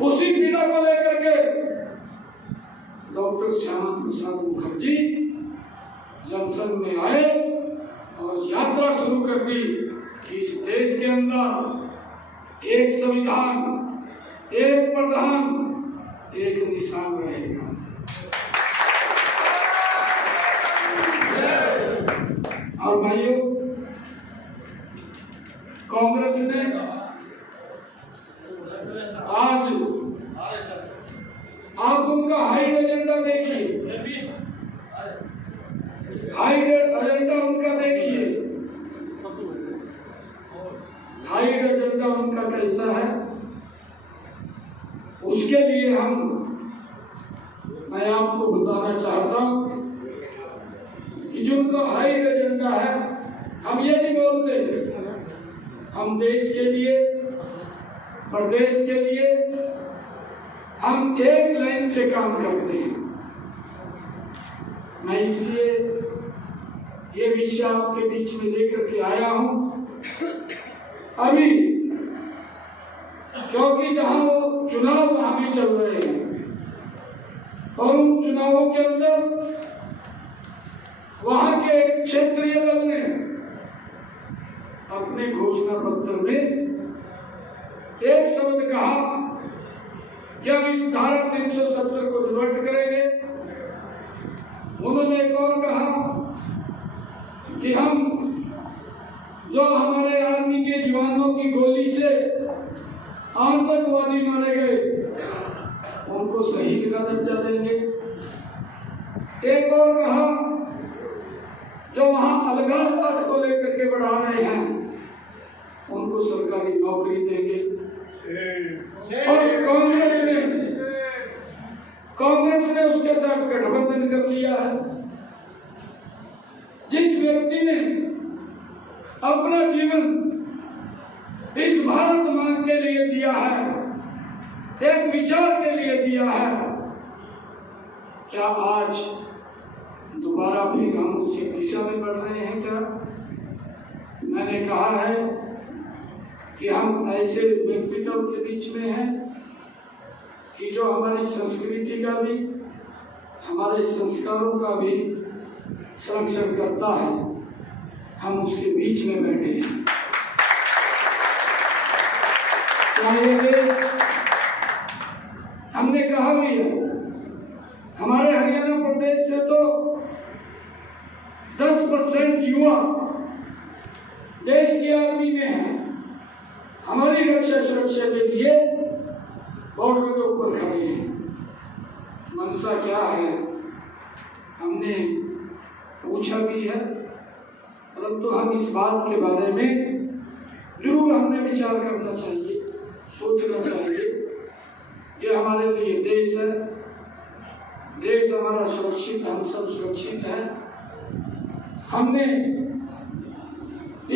उसी पीड़ा को लेकर के डॉक्टर श्यामा प्रसाद मुखर्जी जनसंघ में आए और यात्रा शुरू कर दी कि इस देश के अंदर एक संविधान, एक प्रधान, एक निशान रहेगा। और भाइयों, कांग्रेस ने आज आप उनका हाइड एजेंडा देखिए, हाइड एजेंडा उनका देखिए, हाइड एजेंडा उनका कैसा है, उसके लिए मैं आपको बताना चाहता हूं कि जो उनका हाइड एजेंडा है, हम ये नहीं बोलते हम देश के लिए, प्रदेश के लिए हम एक लाइन से काम करते हैं। मैं इसलिए ये विषय आपके बीच में लेकर के आया हूं अभी, क्योंकि जहां वो चुनाव वहां भी चल रहे हैं और उन चुनावों के अंदर वहां के क्षेत्रीय दल ने अपने घोषणा पत्र में एक शब्द कहा कि हम इस धारा 370 को रिवर्ट करेंगे। उन्होंने एक और कहा कि हम जो हमारे आर्मी के जवानों की गोली से आतंकवादी मारे गए उनको शहीद का दर्जा देंगे। एक और कहा जो वहां अलगाववाद को लेकर के बढ़ा रहे हैं उनको सरकारी नौकरी देंगे। और कांग्रेस ने उसके साथ गठबंधन कर लिया है। जिस व्यक्ति ने अपना जीवन इस भारत मां के लिए दिया है, एक विचार के लिए दिया है, क्या आज दोबारा फिर हम उसी दिशा में बढ़ रहे हैं? क्या मैंने कहा है कि हम ऐसे व्यक्तित्व के बीच में हैं कि जो हमारी संस्कृति का भी, हमारे संस्कारों का भी संरक्षण करता है, हम उसके बीच में बैठे हैं। हमने कहा भी है, हमारे हरियाणा प्रदेश से तो 10% युवा देश की आर्मी में है, हमारी रक्षा सुरक्षा के लिए बॉर्डर के ऊपर खड़े हैं। मंशा क्या है हमने पूछा भी है, परंतु हम इस बात के बारे में जरूर हमने विचार करना चाहिए, सोचना चाहिए कि हमारे लिए देश है, देश हमारा सुरक्षित, हम सब सुरक्षित है। हमने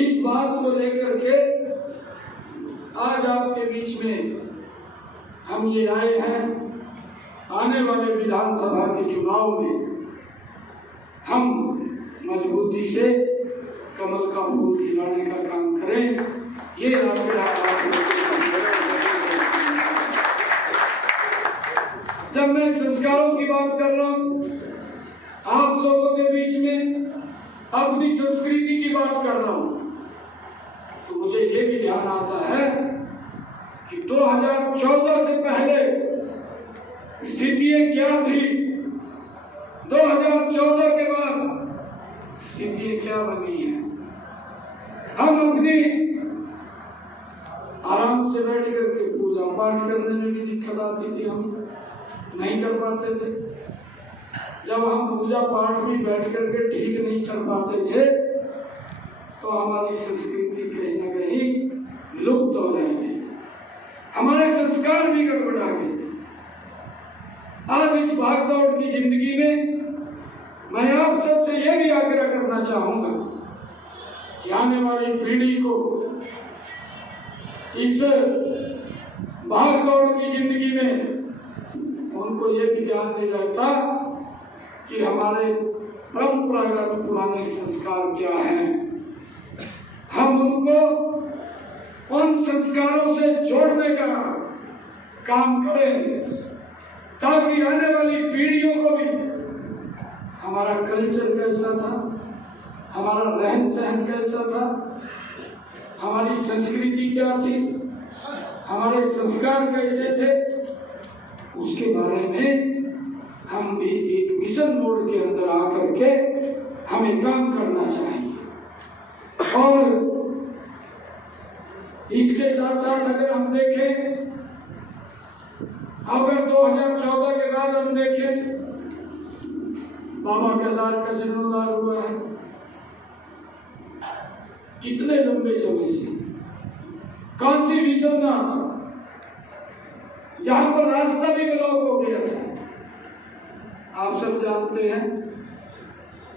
इस बात को लेकर के आज आपके बीच में हम ये आए हैं। आने वाले विधानसभा के चुनाव में हम मजबूती से कमल का फूल खिलाने का काम करें। ये जब मैं संस्कारों की बात कर रहा हूं, आप लोगों के बीच में अपनी संस्कृति की बात कर रहा हूं, तो मुझे ये भी ध्यान आता है कि 2014 से पहले स्थितियां क्या थी, 2014 के बाद स्थितियां क्या बनी है। हम अपनी आराम से बैठ करके पूजा पाठ करने में भी दिक्कत आती थी, हम नहीं कर पाते थे। जब हम पूजा पाठ भी बैठ करके ठीक नहीं कर पाते थे तो हमारी संस्कृति कहीं न कहीं लुप्त हो रही थी, हमारे संस्कार भी गड़बड़ा गए थे। आज इस भागदौड़ की जिंदगी में मैं आप सबसे यह भी आग्रह करना चाहूंगा कि आने वाली पीढ़ी को इस भागदौड़ की जिंदगी में उनको ये भी ध्यान नहीं रहता कि हमारे परंपरागत पुराने संस्कार क्या हैं। हम उनको उन संस्कारों से जोड़ने का काम करें, ताकि आने वाली पीढ़ियों को भी हमारा कल्चर कैसा था, हमारा रहन सहन कैसा था, हमारी संस्कृति क्या थी, हमारे संस्कार कैसे थे, उसके बारे में हम भी एक मिशन मोड के अंदर आकर के हमें काम करना चाहिए। और इसके साथ साथ अगर हम देखें, अगर 2014 के बाद हम देखें, बाबा केदार का जीर्णोद्धार हुआ है, कितने लंबे समय से काशी विश्वनाथ, जहां पर रास्ता भी ब्लॉक हो गया था, आप सब जानते हैं,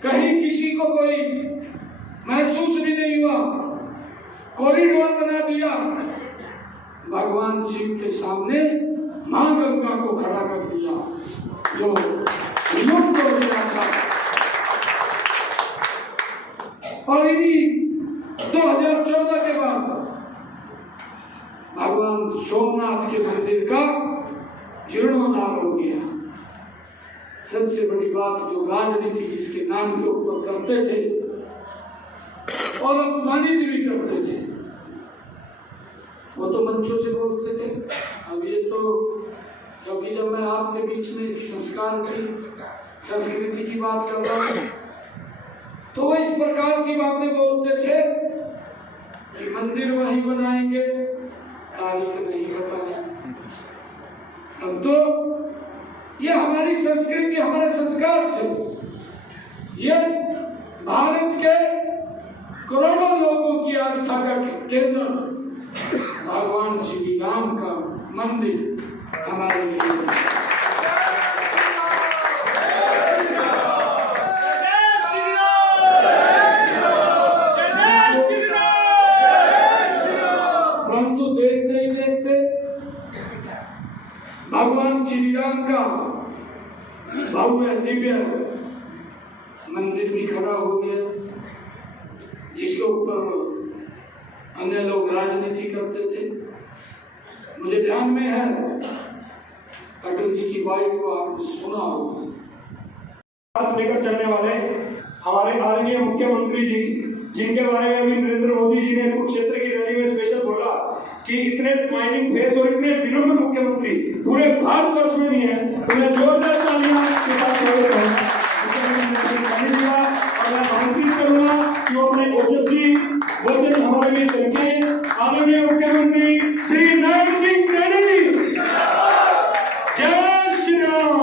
कहीं किसी को कोई महसूस भी नहीं हुआ, कॉरिडोर बना दिया, भगवान शिव के सामने मां गंगा को खड़ा कर दिया जो विलुप्त हो गया था। और इन्हीं 2014 के बाद भगवान सोमनाथ के मंदिर का जीर्णोद्धार हो गया। सबसे बड़ी बात, जो राजनीति जिसके नाम के ऊपर करते थे और अपमानित भी करते थे, वो तो मंचों से बोलते थे। अब ये तो, क्योंकि जब मैं आपके बीच में संस्कार की, संस्कृति की बात कर रहा हूँ, तो वो इस प्रकार की बातें बोलते थे कि मंदिर वहीं बनाएंगे, तारीख नहीं बताएंगे। अब तो ये हमारी संस्कृति, हमारे संस्कार थे। ये भारत के करोड़ों लोगों की आस्था का केंद्र भगवान श्री राम का मंदिर हमारे लिए। परंतु देखते ही देखते भगवान श्री राम का भव्य दिव्य मंदिर भी खड़ा हो गया, जिसके ऊपर अन्य लोग राजनीति करते थे। मुझे ध्यान में है, अटल जी की बाइट को आपने सुना होगा। साथ लेकर चलने वाले हमारे आदरणीय मुख्यमंत्री जी, जिनके बारे में अभी नरेंद्र मोदी जी ने कुरुक्षेत्र की रैली में स्पेशल बोला कि इतने स्माइलिंग फेस और इतने विनम्र मुख्यमंत्री पूरे भारतवर्ष में नहीं है, तो मैं जोरदार तालियां के साथ स्वागत करूंगा। और मैं आमंत्रित करूंगा कि वो अपने ओजस्वी वचन हमारे बीच रखें। आदरणीय मुख्यमंत्री श्री नरेंद्र सिंह तोमर, जय श्री राम।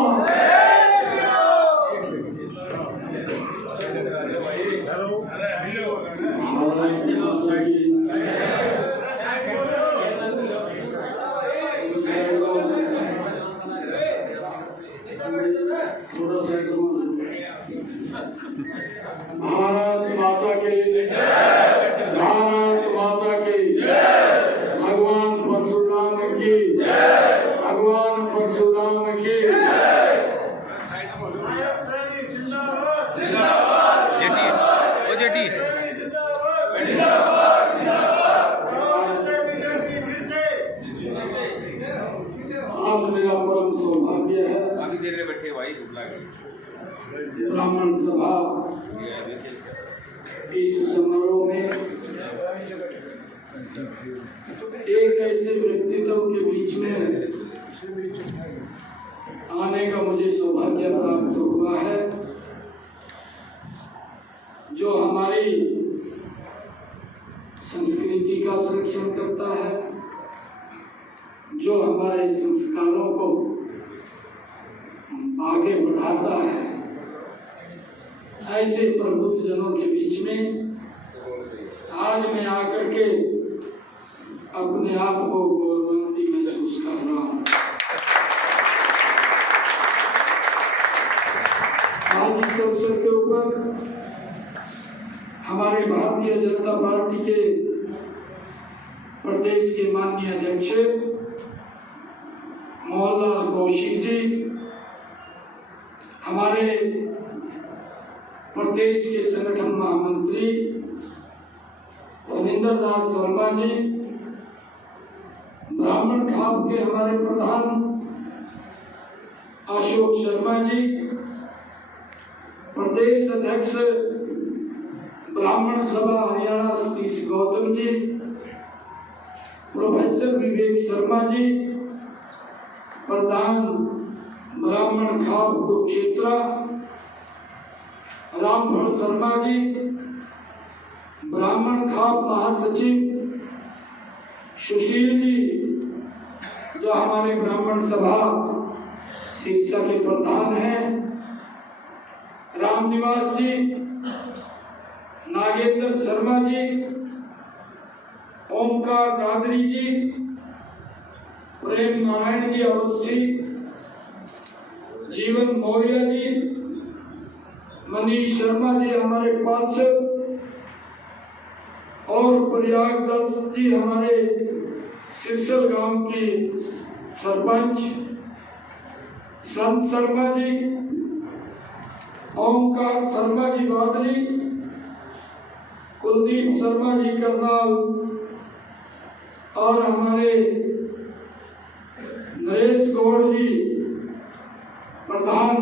भारत माता के, भारत माता की, भगवान परशुराम की, भगवान परशुराम की। आज मेरा परम सौभाग्य है, अभी देर में बैठे भाई, ब्राह्मण सभा इस समारोह में एक ऐसे व्यक्तित्व के बीच में आने का मुझे सौभाग्य प्राप्त हुआ है, जो हमारी संस्कृति का संरक्षण करता है, जो हमारे संस्कारों को आगे बढ़ाता है। ऐसे प्रबुद्ध जनों के बीच में आज मैं आकर के अपने आप को गौरवान्वित महसूस कर रहा हूँ। आज इस अवसर के ऊपर हमारे भारतीय जनता पार्टी के प्रदेश के माननीय अध्यक्ष मोहनलाल कौशिक जी, हमारे प्रदेश के संगठन महामंत्री फणींद्र नाथ शर्मा जी, ब्राह्मण ब्राह्मण खाप के हमारे प्रधान अशोक शर्मा जी, प्रदेश अध्यक्ष ब्राह्मण सभा हरियाणा सतीश गौतम जी, प्रोफेसर विवेक शर्मा जी, प्रधान ब्राह्मण खाप कुरुक्षेत्र रामफल शर्मा जी, ब्राह्मण खाप महासचिव सुशील जी, जो हमारे ब्राह्मण सभा शिक्षा के प्रधान हैं, रामनिवास जी, नागेंद्र शर्मा जी, ओमकार दादरी जी, प्रेम नारायण जी अवस्थी, जीवन मौर्य जी, मनीष शर्मा जी हमारे पार्षद, और प्रयागदास जी हमारे सिरसल गांव की सरपंच, संत शर्मा जी, ओमकार शर्मा जी बादली, कुलदीप शर्मा जी करनाल, और हमारे नरेश गौड़ जी प्रधान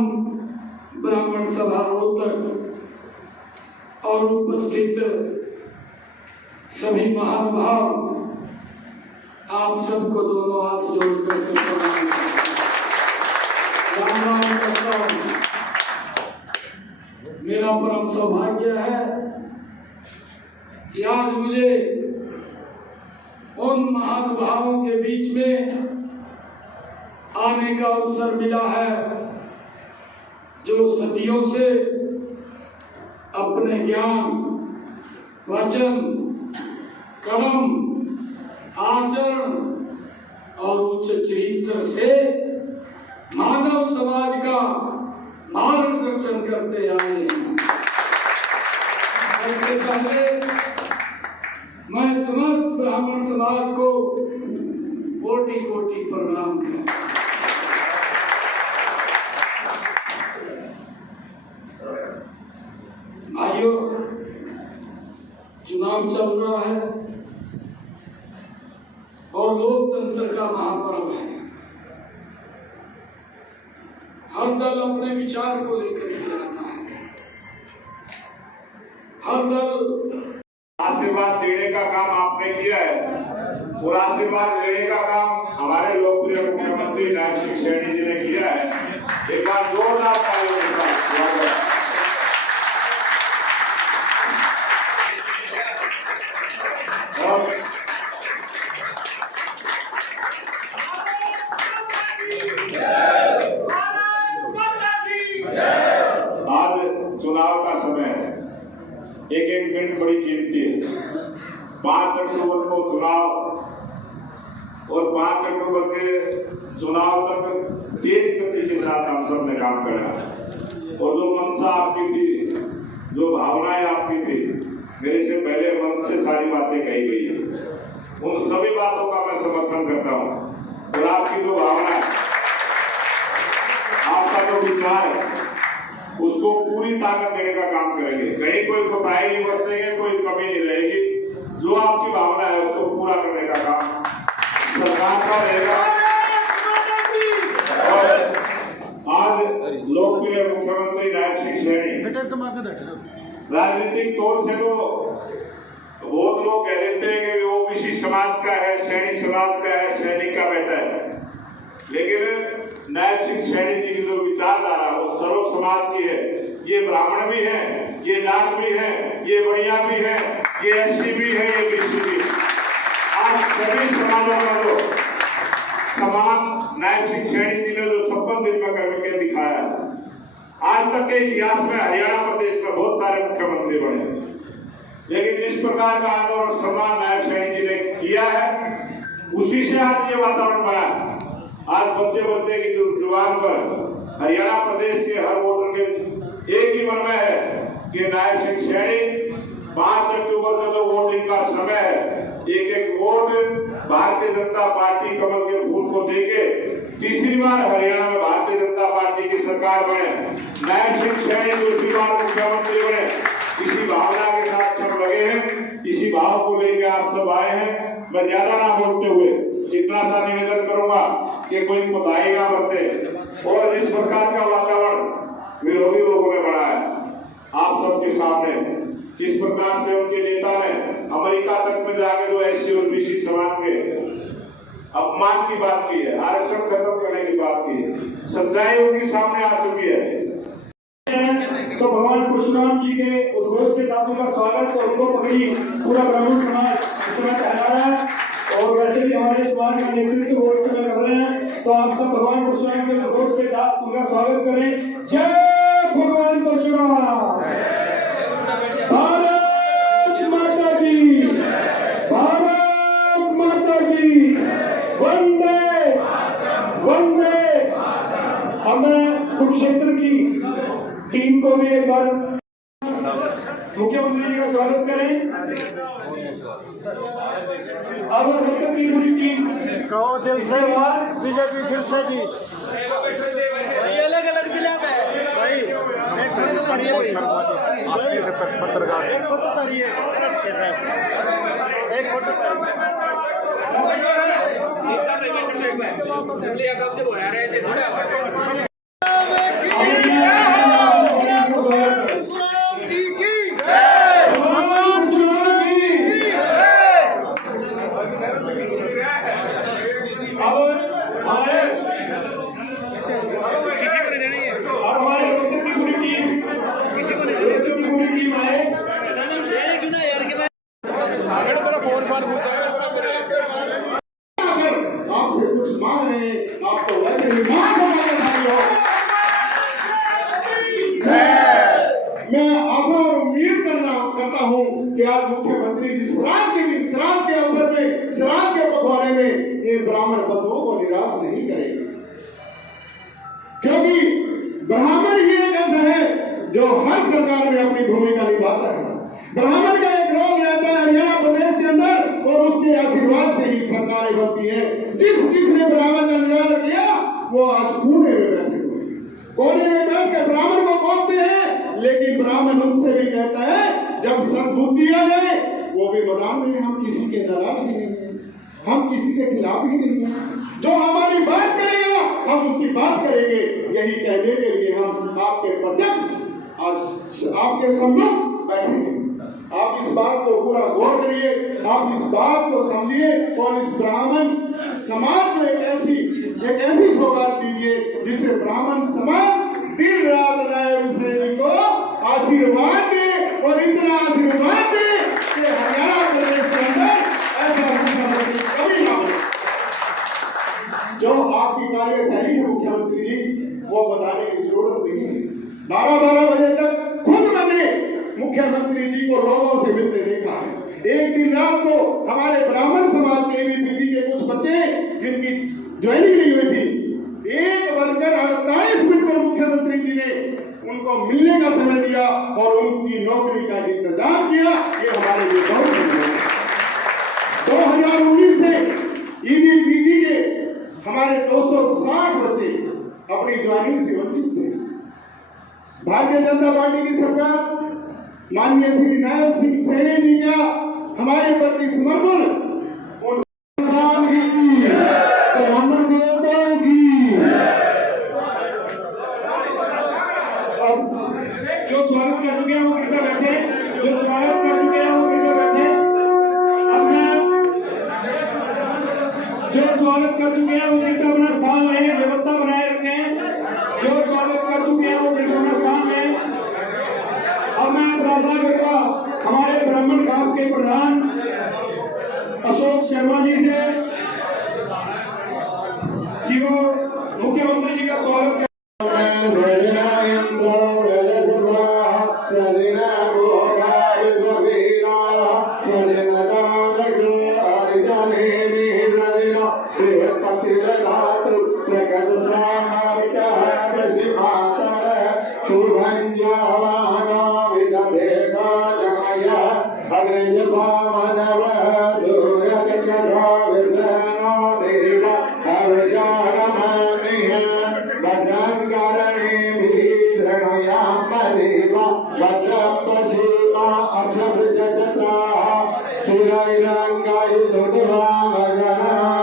ब्राह्मण सभा रोहतक, और उपस्थित सभी महानुभाव, आप सबको दोनों हाथ जोड़कर राम राम करता हूं। मेरा परम सौभाग्य है कि आज मुझे उन महानुभावों के बीच में आने का अवसर मिला है जो सदियों से अपने ज्ञान, वचन, कर्म, आचरण और उच्च चरित्र से मानव समाज का मार्गदर्शन करते आए हैं। सबसे पहले मैं समस्त ब्राह्मण समाज को कोटि कोटि प्रणाम करता हूं। भाइयों, चुनाव चल रहा है और लोकतंत्र का महापर्व है। हर दल अपने विचार को लेकर के आता है। हर दल आशीर्वाद देने का काम आपने किया है और आशीर्वाद लेने का काम हमारे लोकप्रिय मुख्यमंत्री नायब सिंह सैनी जी ने किया है। एक बार जोरदार तालियों के साथ स्वागत। आज चुनाव का समय है, एक एक मिनट बड़ी कीमती है। 5 अक्टूबर को चुनाव और 5 अक्टूबर के चुनाव तक तेज गति के साथ हम सब ने काम करना है। और जो मनसा आपकी थी, जो भावनाएं आपकी थी, मेरे से पहले मन से सारी बातें कही गई है, उन सभी बातों का मैं समर्थन करता हूँ। और आपकी जो भावना है, आपका जो विचार है, उसको पूरी ताकत देने का काम करेंगे। कहीं कोई कोताही नहीं बरतेंगे, कोई कमी नहीं रहेगी। जो आपकी भावना है उसको पूरा करने का काम सरकार का रहेगा। और आज लोकप्रिय मुख्यमंत्री नायब सिंह सैनी राजनीतिक तौर से तो बहुत लोग कह देते हैं कि वो ओबीसी समाज का है, सैनी समाज का है, सैनिक का बेटा है, लेकिन नायब सिंह सैनी जी की जो विचारधारा वो सर्व समाज की है। ये ब्राह्मण भी है, ये जाट भी है, ये बढ़िया भी है, ये एससी भी है, ये बीसी भी है। आज सभी समाजों का जो समाज नायब सिंह सैनी जी ने जो 56 दिन में करके दिखाया, आज तक के इतिहास में हरियाणा प्रदेश में बहुत सारे मुख्यमंत्री बने, लेकिन जिस प्रकार का आदर और सम्मान नायब सैनी जी ने किया है, उसी से आज ये वातावरण बना। आज बच्चे बच्चे की जुबान पर हरियाणा प्रदेश के हर वोटर के एक ही मन में है कि नायब सिंह सैनी 5 अक्टूबर का जो वोटिंग का समय है, एक एक वोट भारतीय जनता पार्टी कमल के फूल को देके तीसरी बार हरियाणा में भारतीय जनता पार्टी की सरकार बने, नायब सिंह सैनी दूसरी बार मुख्यमंत्री बने। इसी भावना के साथ सब लगे हैं, इसी भाव को लेकर आप सब आए हैं। मैं ज्यादा ना बोलते हुए इतना सा निवेदन करूंगा कि कोई कोताही ना बरते। और जिस प्रकार का वातावरण विरोधी लोगों ने बढ़ाया आप सबके सामने, जिस प्रकार से उनके नेता ने अमेरिका तक में जाके जो एससी और बीसी समाज के अपमान की बात की है, आरक्षण खत्म करने की बात की है, सच्चाई उनके सामने आ चुकी है। तो भगवान परशुराम जी के उद्घोष के साथ उनका स्वागत और उनको पकड़ी पूरा ब्राह्मण समाज इस समय टहला रहा है। और वैसे भी हमारे समाज का नेतृत्व वो इस समय कर रहे हैं, तो आप सब भगवान परशुराम के उद्घोष के साथ उनका स्वागत करें। जय भगवान परशुराम, भारत माता की, भारत माता की, वंदे वंदे। अब मैं कुरुक्षेत्र की टीम को भी एक बार मुख्यमंत्री जी का स्वागत करें। अब तक की पूरी टीम कहो दिल से बीजेपी फिर से जी अलग अलग जिला में भाई पत्रकार एक फोटो आपसे कुछ मांग रहे हैं, आपको वैसे ही मैं आशा और उम्मीद करता हूँ कि आज मुख्यमंत्री जी श्राद्ध के दिन, श्राद्ध के अवसर में, श्राद्ध के पखवाड़े में इन ब्राह्मण बंधुओं को निराश नहीं करेंगे, क्योंकि ब्राह्मण ही एक ऐसा है जो हर सरकार में अपनी भूमिका निभाता है। ब्राह्मण का एक रोल रहता है हरियाणा प्रदेश के अंदर, और उसके आशीर्वाद से ही सरकारें बनती है। जिसने ब्राह्मण का निरादर किया वो आज कोने में बैठे हुए, कोने में बैठ कर ब्राह्मण को कोसते हैं, लेकिन ब्राह्मण उनसे भी कहता है जब सद्बुद्धि आ जाए वो भी मैदान में हम किसी के नाराज ही नहीं है, हम किसी के खिलाफ ही नहीं है, जो हमारी बात करेगा हम उसकी बात करेंगे। यही कहने के लिए हम आपके प्रत्यक्ष आज आपके सम्मुख बैठे हैं। आप इस बात को पूरा गौर करिए, आप इस बात को समझिए और इस ब्राह्मण समाज को एक ऐसी सौगात दीजिए जिससे ब्राह्मण समाज दिन रात नायब श्रेणी को आशीर्वाद दे, और इतना आशीर्वाद दे कि हरियाणा प्रदेश के अंदर ऐसा मुख्यमंत्री कभी ना हो। जो आपकी कार्यशैली है मुख्यमंत्री जी, वो बताने की जरूरत नहीं है। 12-12 बजे तक खुद मैंने मुख्यमंत्री जी को लोगों से मिलते देखा है। एक दिन रात को हमारे ब्राह्मण समाज के एबीपीजी के कुछ बच्चे जिनकी ज्वाइनिंग नहीं हुई थी, 1:48 पर मुख्यमंत्री जी ने उनको मिलने का समय दिया और उनकी नौकरी का इंतजाम किया। ये हमारे लिए बहुत है। 2019 से एबीपीजी के हमारे 260 बच्चे अपनी ज्वाइनिंग से वंचित थे। भारतीय जनता पार्टी की सरकार माननीय श्री नायब सिंह सैनी जी का हमारे प्रति समर्पण, ब्राह्मण देवताओं की। अब जो स्वागत कर चुके हैं वो कृपया बैठे, जो स्वागत कर चुके हैं वो कृपया बैठे। अब मैं जो स्वागत कर चुके हैं वो कृपया अपना स्थान लें, व्यवस्था बनाए रखें। जो स्वागत कर चुके हैं वो कृपया अपना स्थान लें। अब मैं प्रार्थना करूंगा हमारे ब्राह्मण खाप के प्रधान अशोक शर्मा जी से कि वो मुख्यमंत्री जी का स्वागत करें।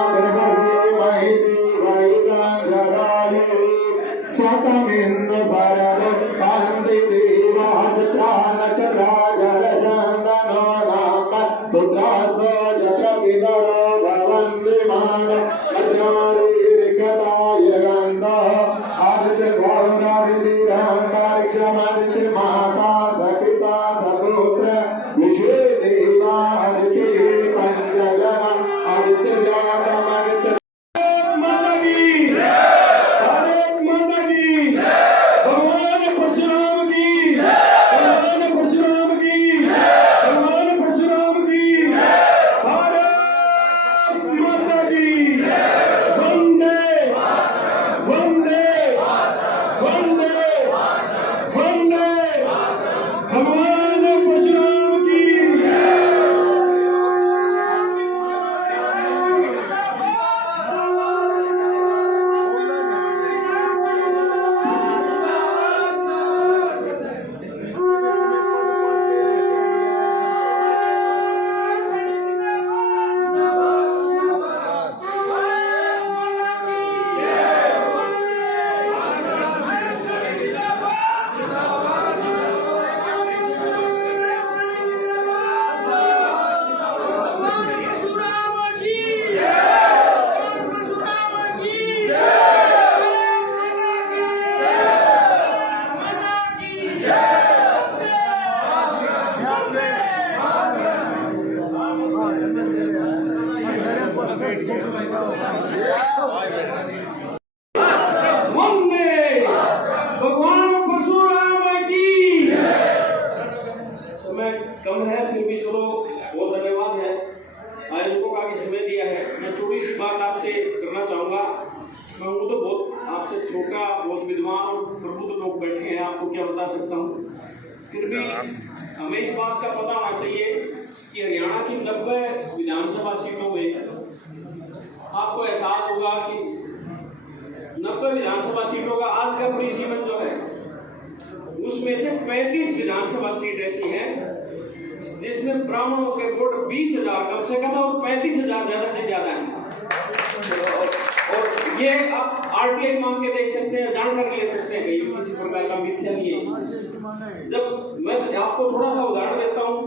Ranga तमिन्द्र सररो कान्ति देवाज प्राण चला जल चंदनो नाम पुत्रासो जग विदरो भवन्ति मान अचारी गदाय गंधो आदित्य गौरारिधि रंगाक्षमादित्य माता सपिता सपुत्र विश्वे देवा आदित्य पंचजन आदित्य जातम आदित्य कम है फिर भी चलो बहुत धन्यवाद है आयोजकों का कि समय दिया है। मैं थोड़ी सी बात आपसे करना चाहूँगा। मैं हूँ तो बहुत आपसे छोटा, बहुत विद्वान और प्रबुद्ध लोग बैठे हैं, आपको क्या बता सकता हूँ। फिर भी हमें इस बात का पता होना चाहिए कि हरियाणा की 90 विधानसभा सीटों में आपको एहसास होगा कि 90 विधानसभा सीटों का आज का परिसीमन जो है उसमें से 35 विधानसभा सीट ऐसी हैं जिसमें ब्राह्मणों के वोट 20,000 कम से कम और 35,000 ज्यादा से ज्यादा है। और ये आप आरटीआई मांग के देख सकते हैं, जानकारी ले सकते हैं कहीं किसी प्रकार का मिथ्या नहीं है। जब मैं आपको थोड़ा सा उदाहरण देता हूँ,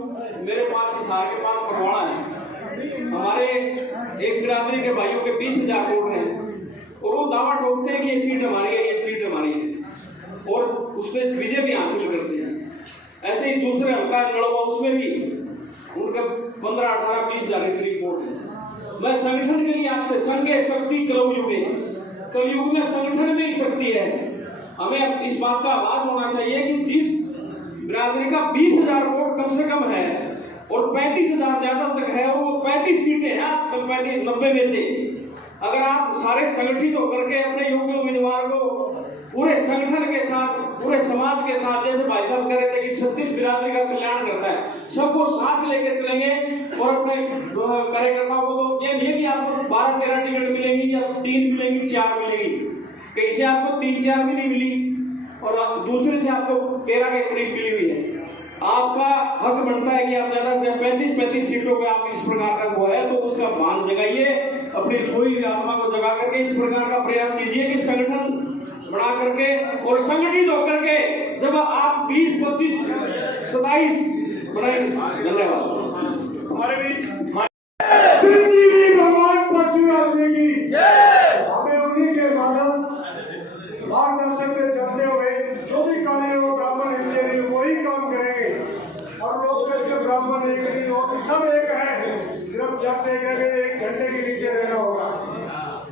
मेरे पास हिसार के पास परवाड़ा है, हमारे एक बिरादरी के भाइयों के 20,000 वोट हैं और वो दावा ठोकते हैं कि ये सीट हमारी है, ये सीट हमारी है और उसमें विजय भी हासिल करते हैं। ऐसे ही दूसरे हल्का लड़वा उसमें भी उनका 15, 18, 20,000 के करीब वोट है। मैं संगठन के लिए आपसे संघे शक्ति कलयुग में संगठन में ही शक्ति है। हमें इस बात का आभास होना चाहिए कि जिस बिरादरी का 20,000 वोट कम से कम है और 35,000 ज्यादा तक है और वो 35 सीटें हैं 90 में से, अगर आप सारे संगठित होकर के अपने योग्य उम्मीदवार को पूरे संगठन के साथ, पूरे समाज के साथ, जैसे भाई साहब कह रहे थे कि 36 बिरादरी का कल्याण करता है, सबको साथ लेके चलेंगे और अपने कार्यकर्ताओं को तो ये नहीं है कि आपको 12-13 टिकट मिलेंगी या 3 मिलेंगी, 4 मिलेंगी, कहीं से आपको 3-4 भी नहीं मिली और दूसरे से आपको 13 के करीब मिली हुई है। आपका हक बनता है कि आप ज्यादा से 35 सीटों पे आप इस प्रकार का हुआ है तो उसका भान जगाइए, अपनी सोई आत्मा को जगा करके इस प्रकार का प्रयास कीजिए कि संगठन बना करके और संगठित होकर के जब आप 20, 25, 27 बनाएंगे। धन्यवाद। हमारे बीच भगवान परशुराम जी की हमें उन्हीं के मार्गदर्शन में चलते हुए जो भी कार्य हो ब्राह्मण हिंदी वही काम करेंगे और लोग कहते ब्राह्मण एक नहीं हो, सब एक है, सिर्फ झंडे एक झंडे के नीचे रहना होगा।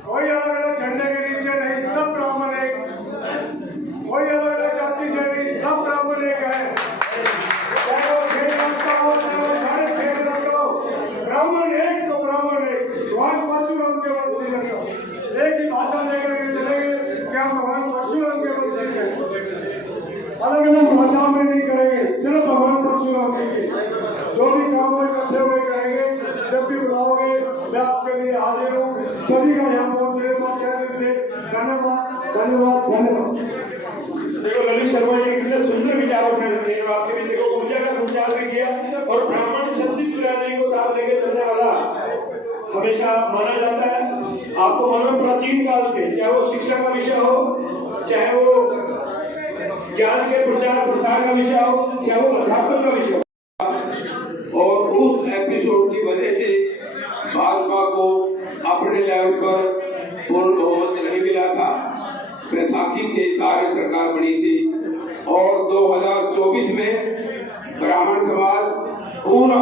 कोई अलग अलग झंडे के नीचे नहीं, सब ब्राह्मण एक, कोई अलग अलग जाति से नहीं, सब ब्राह्मण एक है। चाहे वो 6 लाख का हो, चाहे वो 6.5 लाख का हो, ब्राह्मण एक तो ब्राह्मण एक। भगवान परशुराम के वंशी हैं, एक ही भाषा लेकर के चलेंगे कि हम भगवान परशुराम के वंशी हैं। अलग अलग भाषा में नहीं करेंगे, सिर्फ भगवान परशुराम की जो भी काम हो इकट्ठे हुए करेंगे। जब भी बुलाओगे मैं आपके लिए हाजिर हूँ। सभी का यहाँ पहुँचने से धन्यवाद धन्यवाद धन्यवाद। देखो ललित शर्मा जी ने कितने सुंदर विचार अपने रखे हैं, आपके भी देखो ऊर्जा का संचार भी किया और ब्राह्मण 36 बिरादरी को साथ लेकर चलने वाला हमेशा माना जाता है। आपको मालूम प्राचीन काल से, चाहे वो शिक्षा का विषय हो, चाहे वो ज्ञान के प्रचार प्रसार का विषय हो, चाहे वो अध्यापन का विषय हो। और उस एपिसोड की वजह से भाजपा को अपने लेवल पर पूर्ण बहुमत नहीं मिला था। बैसाखी के सारे सरकार बनी थी और 2024 में ब्राह्मण समाज पूरा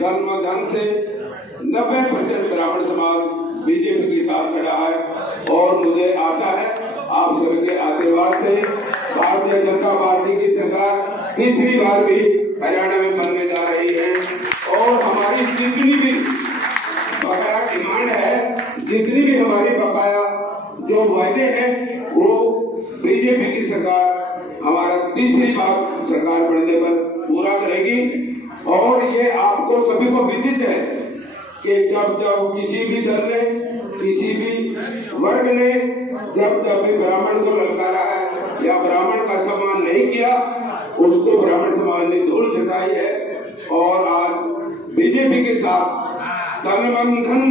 धन से 90% ब्राह्मण समाज बीजेपी के साथ खड़ा है। और मुझे आशा है आप सभी के आशीर्वाद से भारतीय जनता पार्टी की सरकार तीसरी बार भी हरियाणा में बनने जा रही है। और हमारी जितनी भी बकाया डिमांड है, जितनी भी हमारी बकाया जो वायदे हैं, वो बीजेपी की सरकार हमारा तीसरी बार सरकार बनने पर पूरा करेगी। और ये आपको सभी को विदित है कि जब जब किसी भी दल ने, किसी भी वर्ग ने जब भी ब्राह्मण को ललकारा है या ब्राह्मण का सम्मान नहीं किया, उसको ब्राह्मण समाज ने धूल झटाई है। और आज बीजेपी के साथ तन मन धन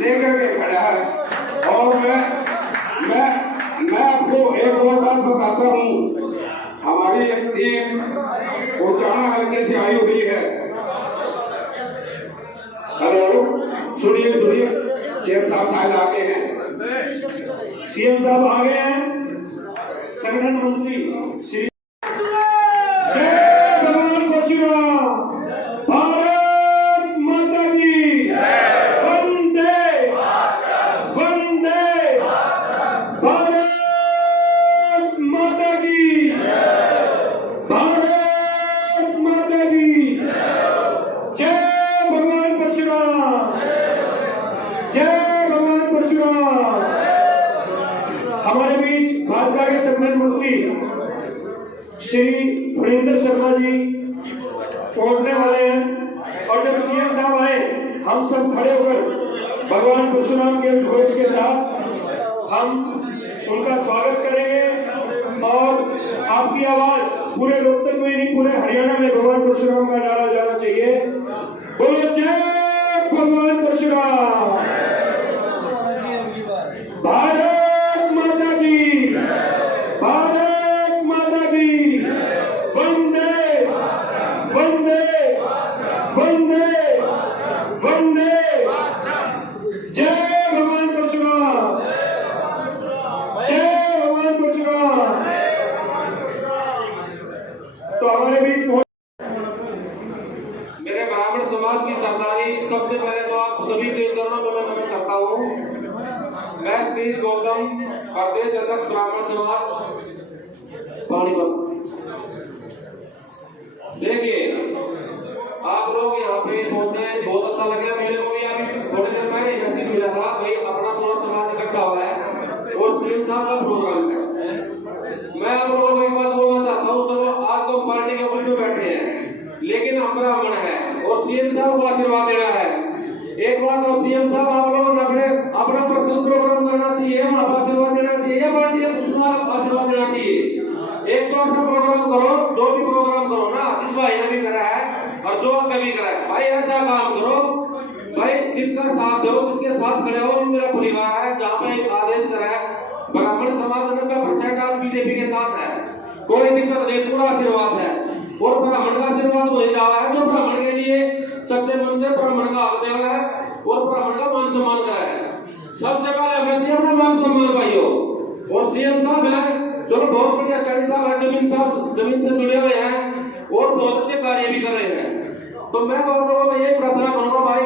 लेकर के खड़ा है। और मैं आपको एक और बात बताता हूँ, हमारी एक टीम उचाना हल्के से आई हुई है। हेलो, सुनिए सीएम साहब शायद आगे हैं। सीएम साहब आ गए हैं। संगठन मंत्री श्री जय भगवान परशुराम, भारत माता की वंदे वंदे, भारत माता की, भारत माता की जय भगवान परशुराम, जय भगवान परशुराम। हमारे बीच भाजपा के संगठन मंत्री श्री फणींद्र शर्मा जी पहुंचने वाले हैं। और जब सीएम साहब आए, हम सब खड़े होकर भगवान परशुराम के ध्वज के साथ हम उनका स्वागत करेंगे। और आपकी आवाज पूरे रोहतक में नहीं, पूरे हरियाणा में भगवान परशुराम का नारा जाना चाहिए। बोलो जय भगवान परशुराम, भारत माता की, भारत माता की वंदे वंदे वंदे वंदे, जय भगवान परशुराम, जय भगवान परशुराम। तो हमारे बीच मेरे ब्राह्मण समाज की सरदारी, सबसे पहले तो आप सभी के चरणों में नमन करता हूँ। मैं सतीश गौतम, प्रदेश अध्यक्ष ब्राह्मण समाज पानीपत। देखिए, आप लोग यहाँ पे पहुंचे, बहुत अच्छा लगा मेरे को भी। अभी थोड़ी देर पहले मैसेज मिला था भाई अपना पूरा समाज इकट्ठा हुआ है और सीएम साहब का प्रोग्राम है। मैं आप लोगों को एक बात बोलना चाहता हूँ, चलो आज तो पार्टी के कुछ में बैठे हैं, लेकिन हम ब्राह्मण है और सीएम साहब को आशीर्वाद देना है। एक बात और सीएम साहब, आप लोगों ने अपना पर्सनल प्रोग्राम करना चाहिए, वहाँ पर आशीर्वाद देना चाहिए, या पार्टी को आशीर्वाद देना चाहिए। एक तो ऐसा प्रोग्राम करो, जो भी प्रोग्राम करो ना, इस भाई ने भी करा है और जो कभी करा है, भाई ऐसा काम करो भाई जिसका साथ दो, जिसके साथ खड़े हो। मेरा परिवार है, जहाँ पे एक आदेश करा है, ब्राह्मण समाज 90% आज बीजेपी के साथ है, कोई दिक्कत नहीं, पूरा आशीर्वाद है। और ब्राह्मण का आशीर्वाद वही रहा है जो ब्राह्मण के लिए सच्चे मन से ब्राह्मण का हक दे रहा है और ब्राह्मण का मान सम्मान करा है। सबसे पहले हमें चाहिए अपना मान सम्मान भाइयों। और सीएम साहब है, चलो बहुत बढ़िया, शाही साहब है, जमीन से जुड़े हुए हैं और बहुत अच्छे कार्य भी कर रहे हैं। तो मैं आप लोगों को ये प्रार्थना करूंगा भाई,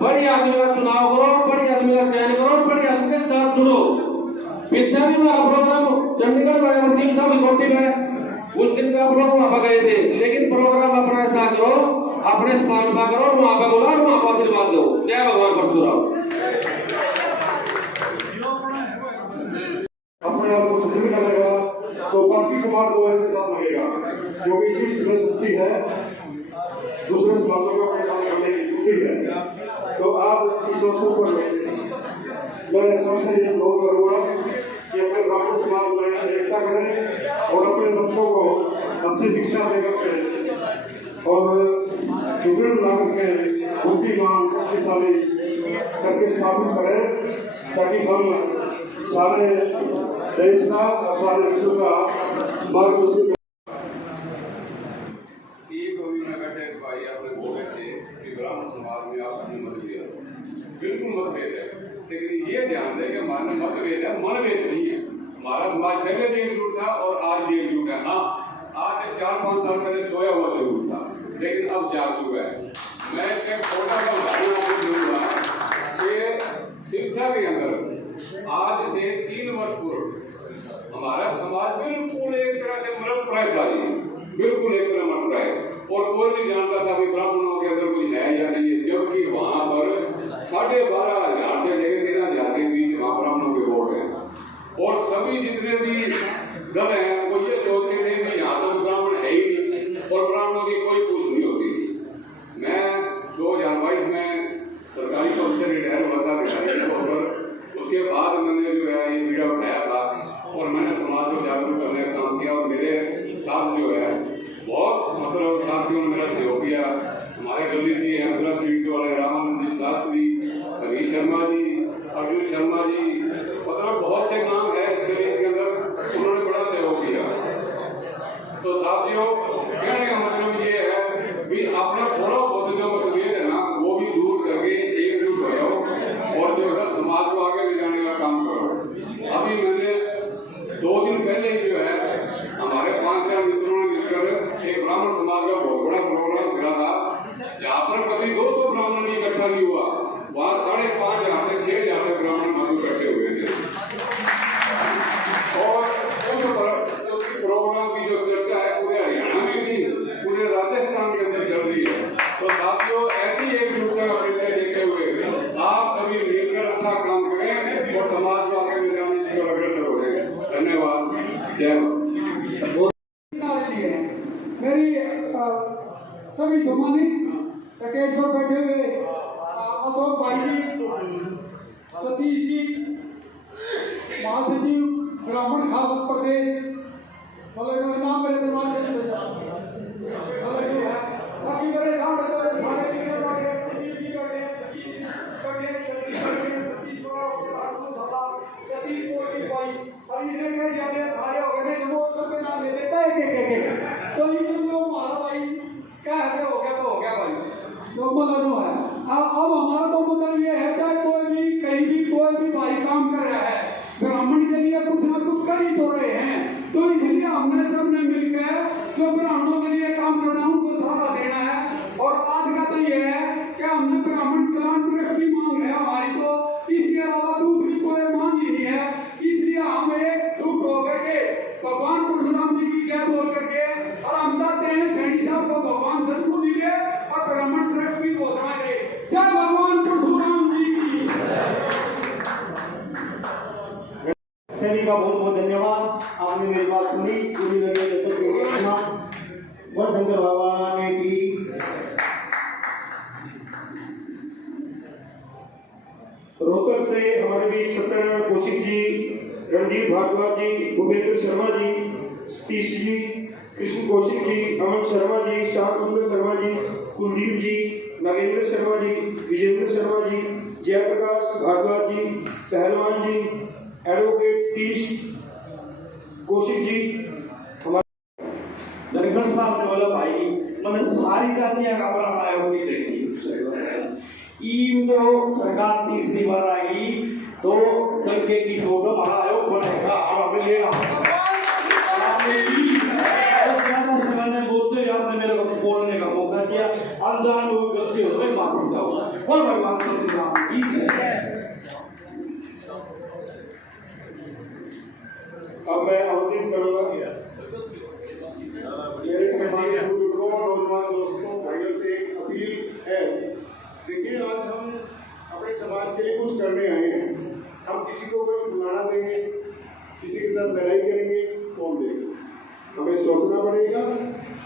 बड़ी आदमी का चुनाव करो, बड़ी आदमी का चयन करो, बड़ी आदमी के साथ जुड़ो। पीछे भी हमारा प्रोग्राम चंडीगढ़ में सीएम साहब रिकॉर्डिंग है, उस दिन पे आप लोग वहां गए थे, लेकिन प्रोग्राम अपना ऐसा करो, अपने स्थान पर करो, वहां पर बोला और वहां पर आशीर्वाद दो। जय भगवान परशुराम। अपने आप को सुदृढ़ करेगा तो बाकी समाज को ऐसे साथ लगेगा, क्योंकि इसी में शक्ति है दूसरे समाजों को अपने साथ करने की शक्ति है। तो आज इस अवसर पर मैं सबसे ये अनुरोध करूंगा कि अपने ब्राह्मण समाज में एकता करें और अपने बच्चों को अच्छी शिक्षा देकर और सुदृढ़ नागरिक में बुद्धिमान शक्तिशाली करके स्थापित करें, ताकि हम सारे देश का और सारे विश्व का मार्गदर्शन। एक बैठे भाई आपने बोले थे कि ब्राह्मण समाज में आपसी मतभेद बिल्कुल मतभेद है, लेकिन ये ध्यान दें कि हमारे मतभेद है, मनभेद नहीं है। हमारा समाज पहले भी एकजुट था और आज भी एकजुट है। हाँ, आज से 4-5 साल पहले सोया हुआ जरूर था, लेकिन अब जाग चुका है। मैं एक छोटा सा उदाहरण दूंगा कि शिक्षा के अंदर आज से 3 वर्ष पूर्व हमारा समाज बिल्कुल एक तरह से मृतप्राय था, बिल्कुल एक तरह मृतप्राय, और कोई नहीं जानता था कि ब्राह्मणों के अंदर कुछ है या नहीं है। जबकि वहाँ पर 12,500 से लेकर 13,000 के बीच वहाँ ब्राह्मणों के वोट हैं, और सभी जितने भी दल हैं वो ये सोचते थे कि यहाँ तो ब्राह्मण है ही नहीं और ब्राह्मणों की कोई पूछ नहीं होती थी। मैं 2022 में सरकारी पद से रिटायर हुआ था अधिकारी के तौर पर। उसके बाद मैंने जो है ये मीडिया उठाया था और मैंने समाज को जागरूक करने का काम किया, और मेरे साथ जो है बहुत मतलब साथियों ने मेरा सहयोग किया। हमारे गली जी हंसरा स्वीट्स वाले रामानंद जी शास्त्री, रवि शर्मा जी, अर्जुन शर्मा जी, मतलब बहुत से नाम है इस गली के अंदर, उन्होंने बड़ा सहयोग किया। तो साथियों, कहने का मतलब ये है भी अपना थोड़ा बहुत जो मतभेद है ना वो भी दूर करके एकजुट हो जाओ और जो है समाज को आगे ले जाने का काम करो। अभी मैंने 2 दिन पहले ही जो है हमारे 5-4 मित्रों ने मिलकर एक ब्राह्मण समाज का बहुत बड़ा प्रोग्राम करा था, जहाँ पर कभी 200 ब्राह्मण इकट्ठा नहीं हुआ, वहाँ 5,500 से 6,000 तक ब्राह्मण मालूम इकट्ठे हुए थे। और उस प्रोग्राम की जो चर्चा है पूरे हरियाणा में भी, पूरे राजस्थान के अंदर चल रही है। तो साथियों, ऐसी एकजुटता का परिचय देते हुए आप सभी मिलकर अच्छा काम करें और समाज को आगे ले जाने की ओर अग्रसर हो जाए। धन्यवाद। जय मेरी सभी सम्मानित स्टेज पर बैठे हुए अशोक भाई जी, सतीश जी, महासचिव ब्राह्मण खाप प्रदेश, मतलब नाम मेरे दिमाग से निकल जाता है, बाकी मेरे सामने तो सारे टीचर बैठे हैं, प्रदीप जी बैठे हैं, सतीश भाई और इसे कह जाते हैं सारे हो गए, जब वो सबके नाम ले लेता है एक तो जो हमारा भाई क्या है हो गया तो हो गया भाई, तो मतलब है। अब हमारा तो मतलब ये है, चाहे कोई भी कहीं भी कोई भी भाई काम कर रहा है, ब्राह्मण के लिए कुछ ना कुछ कर ही तो रहे हैं, तो इसलिए हमने सबने मिलकर जो ब्राह्मणों के लिए काम करना है उनको सहारा देना है। और आज का तो ये है कि हमने ब्राह्मण कल्याण ट्रस्ट की मांग है हमारी, तो इसके अलावा दूसरी कोई मांग ही नहीं है। इसलिए हम एकजुट होकर के भगवान परशुराम जी की जय बोल करके, और हम चाहते हैं सैनी साहब को भगवान सचमुच दीजिए और ब्राह्मण ट्रस्ट की घोषणा दे। जय भगवान परशुराम जी की। सभी का बहुत बहुत धन्यवाद। आपने मेरी बात सुनी, पूरी लगे शंकर भगवान की। रोहतक से हमारे बीच सत्यनारायण कौशिक जी, रणजीत भारद्वाज जी, भूपेंद्र शर्मा जी, सतीश जी, कृष्ण कौशिक जी, अमन शर्मा जी, श्याम सुंदर शर्मा जी, कुलदीप जी, नागेंद्र शर्मा जी, विजेंद्र शर्मा जी, जयप्रकाश भारद्वाज जी, पहलवान जी, एडवोकेट सतीश कौशिक जी। धनखड़ साहब ने बोला भाई मैंने सारी जातियां का अपना आयोग की देखी, ईम तो सरकार तीसरी बार आएगी तो लड़के की फोटो हमारा आयोग बनेगा, हम अभी लेना बोलते यार ने मेरे को बोलने का मौका दिया, अनजान लोग गलती हो गई, माफी चाहूंगा और भगवान परशुराम की जय। अब मैं आमंत्रित करूंगा मेरे समाज के बुजुर्गों और नौजवान दोस्तों भाइयों से एक अपील है। देखिए, आज हम अपने समाज के लिए कुछ करने आए हैं। हम किसी को कोई बुलाना देंगे, किसी के साथ लड़ाई करेंगे, कौन देगा? हमें सोचना पड़ेगा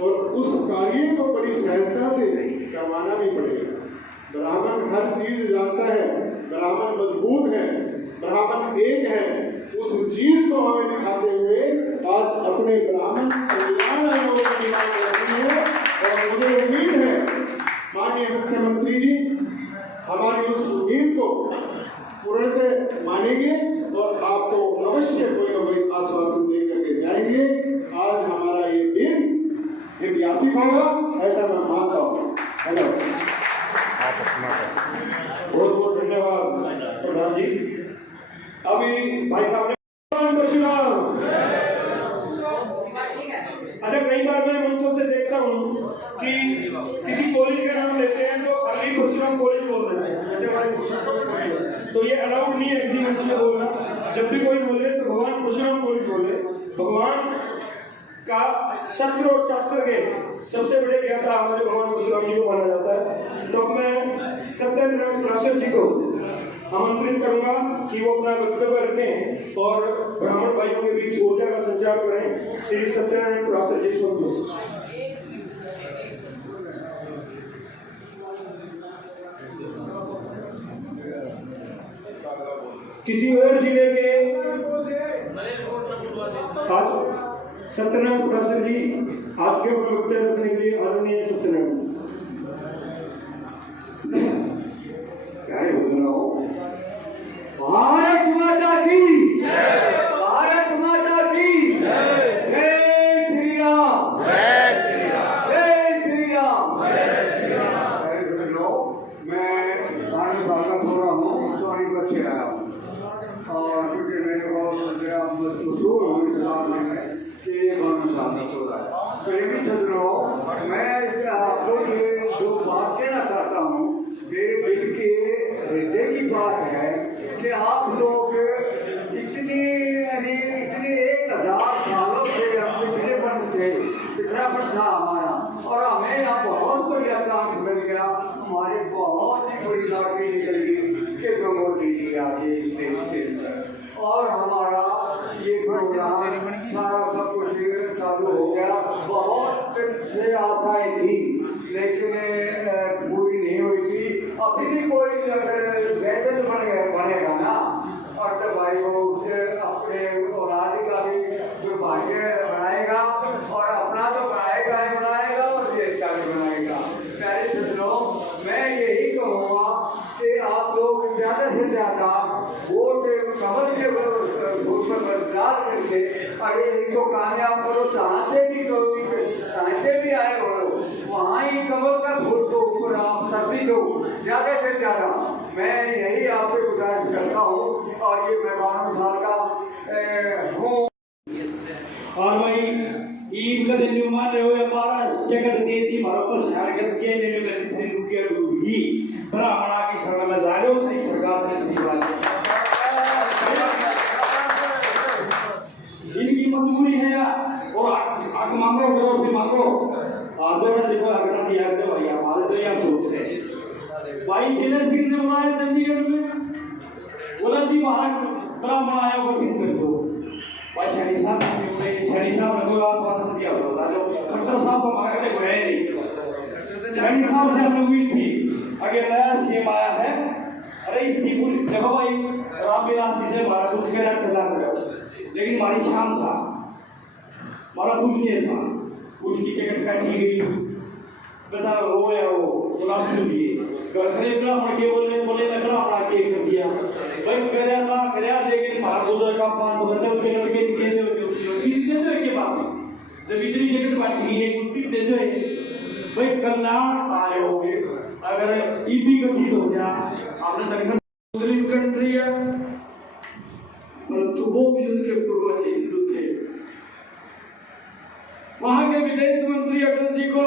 और उस कार्य को बड़ी सहजता से करवाना भी पड़ेगा। ब्राह्मण हर चीज जानता है, ब्राह्मण मजबूत है, ब्राह्मण एक है। उस चीज को हमें दिखाते हुए आज अपने ब्राह्मण कल्याण आयोग की मांग करती है, और मुझे उम्मीद है माननीय मुख्यमंत्री जी हमारी उस उम्मीद को पूर्णतः मानेंगे और आपको अवश्य कोई न कोई आश्वासन दे करके जाएंगे। आज हमारा ये दिन ऐतिहासिक होगा, ऐसा मैं मानता हूँ। हेलो, बहुत बहुत धन्यवाद प्रधान जी। अभी भाई साहब ने अच्छा, कई बार मैं मंचों से देखता हूँ कि किसी कॉलेज का नाम लेते हैं तो अली परशुराम कॉलेज बोल देते हैं, जैसे हमारे कॉलेज, तो ये अलाउड नहीं है किसी मंच से बोलना। जब भी कोई बोले तो भगवान परशुराम कॉलेज बोले। भगवान का शस्त्र और शास्त्र के सबसे बड़े ज्ञाता हमारे भगवान परशुराम जी को माना जाता है। तो मैं सत्यनारायण पराशर जी को आमंत्रित करूंगा कि वो अपना वक्तव्य रखें और ब्राह्मण भाइयों के बीच ऊर्जा का संचार करें। श्री सत्यनारायण पराशर जी सुन। किसी और जिले के आज सत्यनारायण पराशर जी आज के अपने वक्तव्य रखने के लिए आदरणीय सत्यनारायण। भारत माता की भारत माता की जय श्री राम, जय श्री राम, जय श्री राम, जय श्री राम। मैं 12 साल का थोड़ा हूँ, स्वामी बच्चे आया हूँ और क्योंकि मेरे को मशहूर हूँ इस इलाके में कि ये 12 साल का थोड़ा है। प्रेमी छात्रों, मैं आपको ये जो बात कहना चाहता हूँ, मेरे दिल के हृदय की बात है कि आप लोग इतने 1000 सालों से हम पिछड़ेपन थे, पिछड़ापन था हमारा, और हमें यहाँ बहुत बढ़िया चांस मिल गया। हमारी बहुत ही बड़ी लॉटरी निकल गई कि गंगोत्री जी आगे स्टेज पर, और हमारा ये प्रोग्राम सारा सब कुछ चालू हो गया। बहुत से आशाएं थी लेकिन पूरी नहीं हुई थी। अभी भी कोई अगर बेहतर बनेगा ना, और तो भाई वो अपने औलाद का भी दुर्भाग्य बनाएगा और अपना तो बनाएगा ही बनाएगा और देश का भी बनाएगा। प्यारे सज्जनों, मैं यही कहूँगा कि आप लोग ज़्यादा से ज़्यादा वोट कमल के वोट पर बदलाव करके अरे इनको कामयाब करो। जहाँ से भी करो, जहाँ से भी आए हो वहाँ ही कमल का वोट को ऊपर आप तरती दो ज़्यादा से ज़्यादा। मैं यही आपसे गुजारिश करता हूँ और ये मैं 12 साल का हूँ। और भाई ईद का दिन मान रहे हो या 12 जगत देती मारो पर शहर के के ने गति से रुके रुगी ब्राह्मणा की शरण में जाओ सही सरकार ने सही बात इनकी मजबूरी है यार, और आग मांगो करो से मांगो। आज जब देखो अगला तैयार दे भाई हमारे तो यह सोच है। भाई तेरे सिंह ने बुलाया चंडीगढ़ में, बोला जी महाराज ब्राह्मण आया वो ठीक कर दो। भाई शनि साहब ने कोई आश्वासन दिया बता दो, खट्टर साहब को मांगते हुए नहीं। शनि साहब से हमने हुई थी, अगर नया सीएम आया है, अरे इसकी पूरी देखो भाई रामविलास जी से हमारा कुछ मेरा चला करो, लेकिन हमारी शाम था, हमारा कुछ नहीं था। उसकी टिकट काटी गई, बता रोया वो बोला सुन लिए खरे ब्राह्मण के बोले मैं ब्राह्मण के कर दिया भाई करे ना करे, लेकिन महागोदर का पान बदलते उसके लड़के दिखे दे के बाद जब इतनी टिकट बांटी है कुछ दे दो भाई कल्याण आए होंगे। अगर ईपी गठित हो गया आपने दक्षिण मुस्लिम कंट्री है, परंतु वो भी उनके पूर्वज हिंदू थे। वहां के विदेश मंत्री अटल जी को